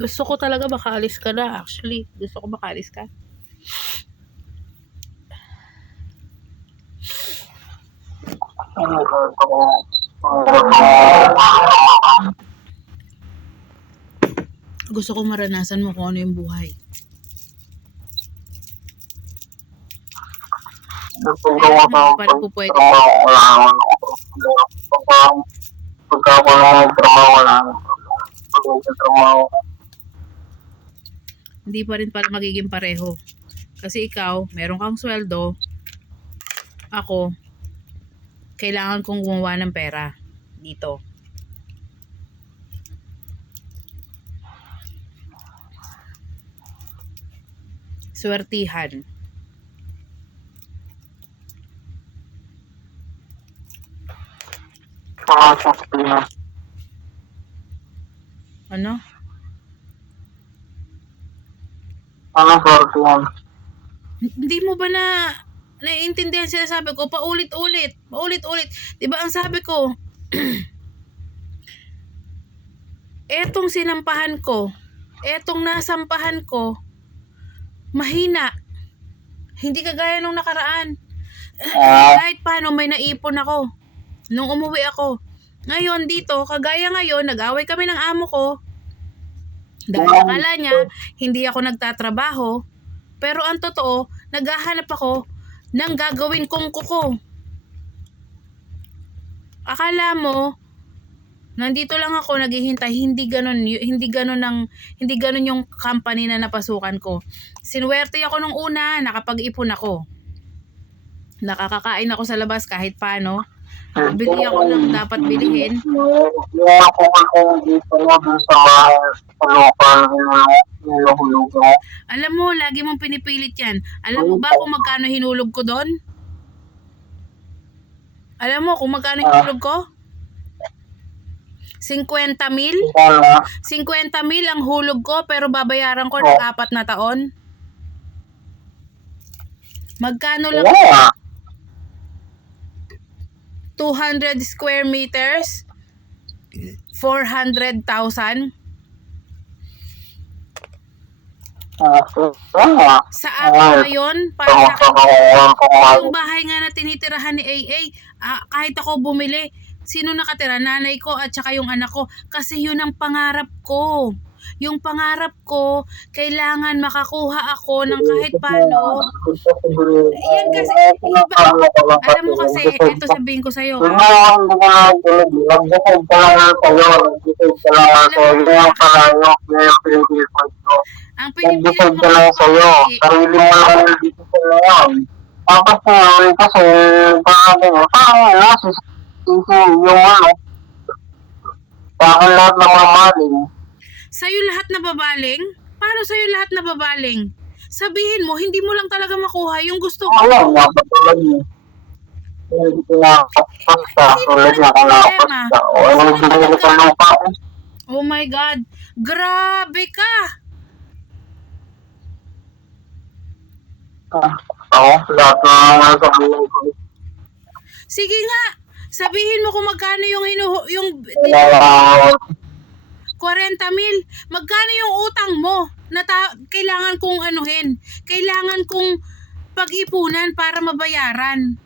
Gusto ko talaga makaalis ka na. Actually, gusto ko makaalis ka. Gusto ko maranasan mo kung ano yung buhay. Paano po pwede? Hindi pa rin pala magiging pareho. Kasi ikaw, meron kang sweldo. Ako, kailangan kong gumawa ng pera dito. Swertihan. Ano? Ano swertihan? Hindi mo ba naiintindihan sinasabi ko? Paulit-ulit. Paulit-ulit. Diba ang sabi ko, etong sinampahan ko, etong nasampahan ko, mahina. Hindi kagaya nung nakaraan. Kahit paano may naipon ako nung umuwi ako. Ngayon dito, kagaya ngayon, nag-away kami ng amo ko. Dahil akala niya, hindi ako nagtatrabaho. Pero ang totoo, naghahanap ako ng gagawin kong kuko. Akala mo, nandito lang ako naghihintay, hindi ganun yung company na napasukan ko. Sinuwerte ako nung una, nakapag-ipon ako. Nakakakain ako sa labas kahit paano. Bili ako ng dapat bilihin. Alam mo, lagi mong pinipilit yan. Alam mo ba kung magkano hinulog ko doon? Alam mo kung magkano hinulog ko? 50,000? 50,000 ang hulog ko pero babayaran ko ng 4 na taon. Magkano lang? 200 square meters? 400,000? Sa akin ngayon, para sa akin, yung bahay nga na tinitirahan ni AA, kahit ako bumili, sino nakatira? Nanay ko at saka yung anak ko. Kasi yun ang pangarap ko. Yung pangarap ko, kailangan makakuha ako ng kahit paano. Yan kasi, alam mo kasi, ito sabihin ko sa'yo. Ang pinipilit mo sa'yo, sarili mo lang dito sa ngayon. Tapos ngayon kasi, parang parang lahat na mamaling. Sa'yo lahat na babaling? Paano sa'yo lahat na babaling? Sabihin mo, hindi mo lang talaga makuha yung gusto mo. Wala, dapat talaga. Hindi ko nakapasta. Tulad na ako nakapasta. Oh my God. Grabe ka. Lahat na nasa buhay ko. Sige nga. Sabihin mo kung magkano yung 40,000. Magkano yung utang mo na kailangan kong anuhin? Kailangan kong pag-ipunan para mabayaran.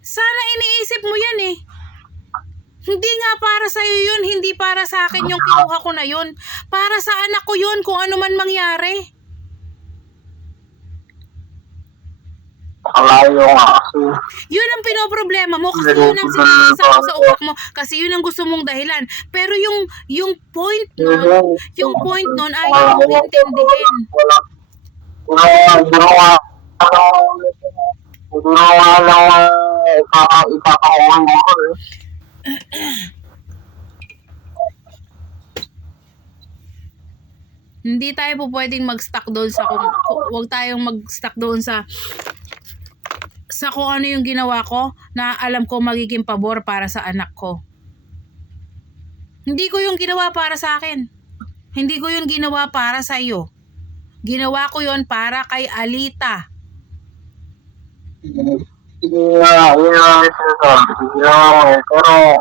Sana iniisip mo yan eh. Hindi nga para sa'yo yun, hindi para sa akin yung kinuha ko na yun. Para sa anak ko yun kung ano man mangyari. Alayo nga kasi. Yun ang pinoproblema mo kasi yun ang sinasasa ko sa utak mo kasi yun ang gusto mong dahilan. Pero yung point nun ayaw mong intindihin. Hindi tayo po pwedeng mag-stuck doon sa huwag tayong mag-stuck doon sa kung ano yung ginawa ko na alam ko magiging pabor para sa anak ko. Hindi ko yung ginawa para sa akin. Hindi ko yung ginawa para sa iyo. Ginawa ko yon para kay Alita. Sige nga, yun ang sinasabi. Sige nga, pero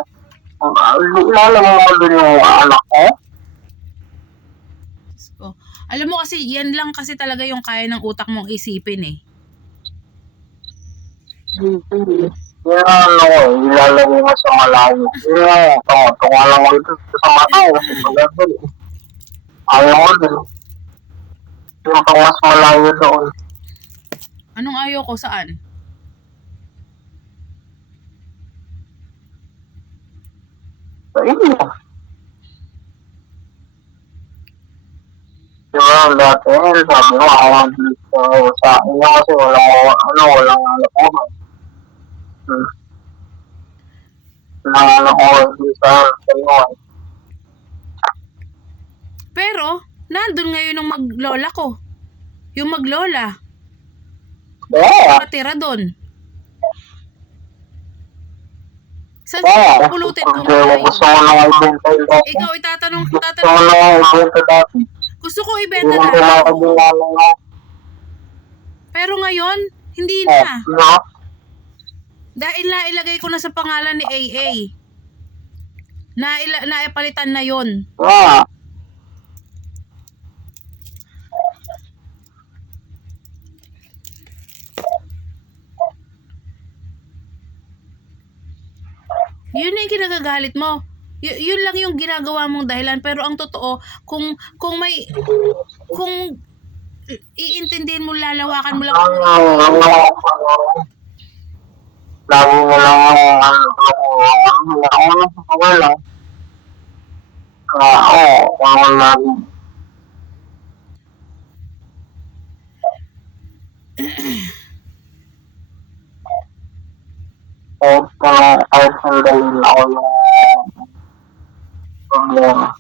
ilalagay mo dun yung anak ko. So, alam mo kasi, yan lang kasi talaga yung kaya ng utak mong isipin eh. Yun ang ano ko, ilalagay mo sa malayo. Yun ang tunga lang mo dito sa mata ko. Maganda eh. Ayaw mo dun. Yung pang mas malayo doon. Anong ayaw ko? Saan? Sa inyo. Diba, dati, sabi mo, ayaw dito sa inyo kasi walang alakuhan. Walang alakuhan dito sa inyo. Pero, nandun ngayon yung maglola ko. Yung maglola. Yeah. Nakatira doon. Saan Yeah. pulutin ko Gusto mo lang ibenta yung dati. Ikaw itatanong. Gusto mo lang ibenta dati. Gusto ko ibenta Hindi mo na. pinakabinala nga. Pero ngayon, hindi na. No? Dahil nailagay ko na sa pangalan ni AA. Naipalitan na yon. Yeah. Yun na yung kinagagalit mo. Yun lang yung ginagawa mong dahilan. Pero ang totoo, kung iintindihin mo, lalawakan mo lang. Lagi mo lang wala. Oo, lagi. Kahit sandali na ako yung problema.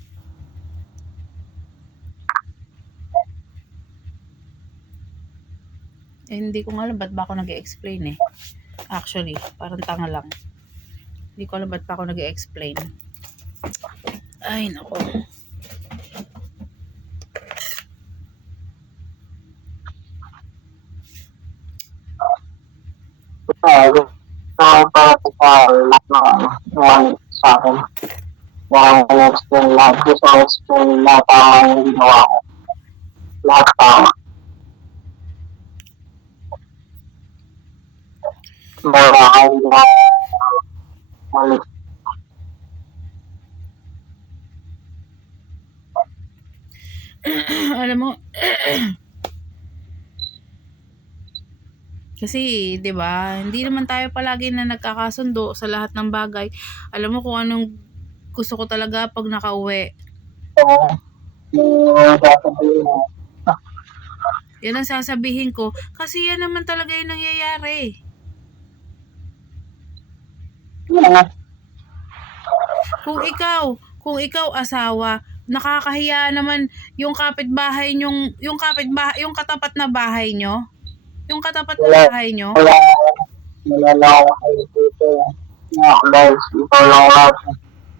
Hindi ko nga alam ba't ba ako nag-i-explain eh. Actually, parang tanga lang. Hindi ko alam ba't pa ako nag-i-explain. Ay, nako. Para sa lahat ng sa akin. Walang in-explain lahat. Gusto ko explain lahat ang ginawa ko. Lahat tama. Wala mali. Alam mo, kasi, 'di ba? Hindi naman tayo palagi na nagkakasundo sa lahat ng bagay. Alam mo kung anong gusto ko talaga pag nakauwi. Yan ang sasabihin ko. Kasi yan naman talaga yung nangyayari. Kung ikaw asawa, nakakahiya naman yung kapitbahay yung katapat na bahay nyo. Yung katapat na bahay nyo. Wala na ako kayo dito. Dahil ikaw lang natin.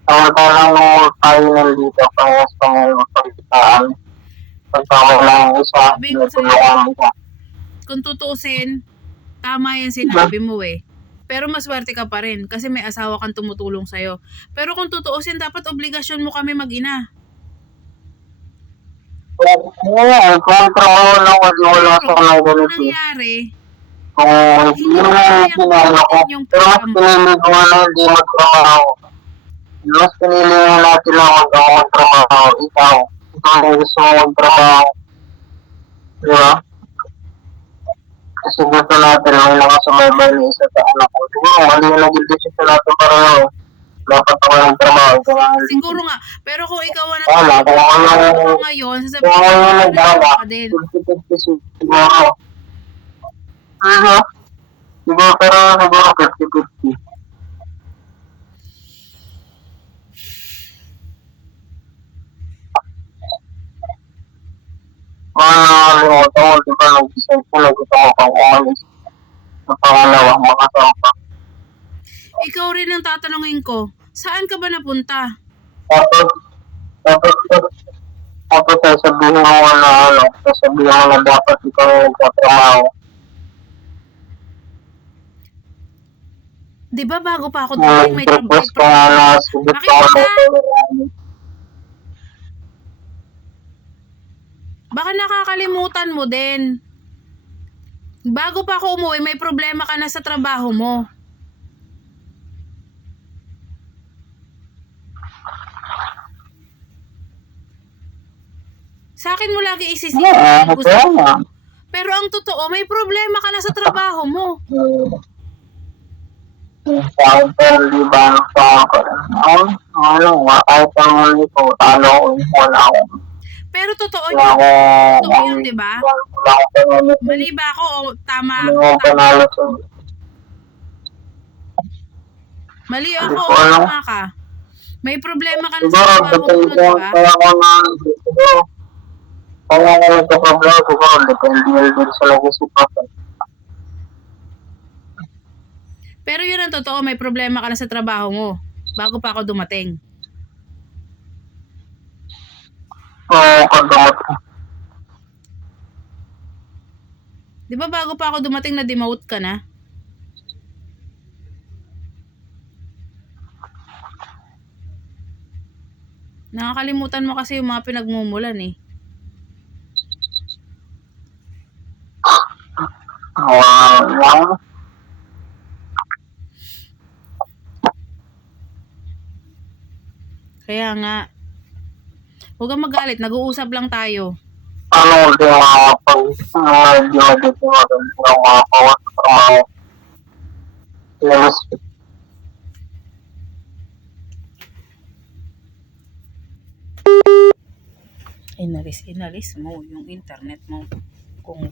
Samantalang nung tayo nandito, parehas pa ngayon magpagitaan. Pagkakaw lang isa, natulungan ka. Kung tutuusin, tama yan sinabi mo eh. Pero maswerte ka pa rin kasi may asawa kang tumutulong sa'yo. Pero kung tutuusin, dapat obligasyon mo kami mag-ina. Oo, kung trabaho lang, wala sa kanang ganito. Nangyari, Yun ang pinano ko. Pero mas pinili ko na hindi magtrabaho. Mas pinili natin lang magtrabaho. Ikaw ang gusto mo magtrabaho. Diba? Kasi gusto natin ang nakasubaybay ni isa sa anak ko. Siguro, mali yung naging decision natin para dapat ako ng trabaho. Siguro nga. Pero kung ikaw ang Wala, kung nagtatrabaho ngayon, kung sasabihin ano yung mo nagbawa, ka din. 50-50 siguro. Siguro, pero siguro 50-50. Nakalimutan ko, di ba, nag-decide ko na gusto ko pang umalis. Sa pangalawa, makasampa. Ikaw rin ang tatanungin ko, saan ka ba napunta? Tapos, tapos, tapos sasabihin mo na sasabihin mo na dapat ikaw yung nagtatrabaho. Di ba bago pa ako dumating, may Nag-request ka nga na sigit ka Baka nakakalimutan mo din. Bago pa ako umuwi, may problema ka na sa trabaho mo. Sa akin mo lagi isisisi. Pero ang totoo, may problema ka na sa trabaho mo. Pero di ba, kahit ang ito, talo ko, wala ako. Pero totoo yun. Totoo yun, di ba? Mali ba ako o tama? Mali ako o tama ka? May problema ka na sa trabaho mo, di ba? Kaya ako nagkaproblema, siguro depende din sa nag-isipan. Pero yun ang totoo, may problema ka na sa trabaho mo. Bago pa ako dumating. Oo, kung dumating. Di ba bago pa ako dumating na demote ka na? Nakakalimutan mo kasi yung mga pinagmumulan eh. Wow. Kaya nga, huwag kang magalit, nag-uusap lang tayo. Ano, hindi makapawa sa trabaho. Yes. Inalis mo yung internet mo. Kung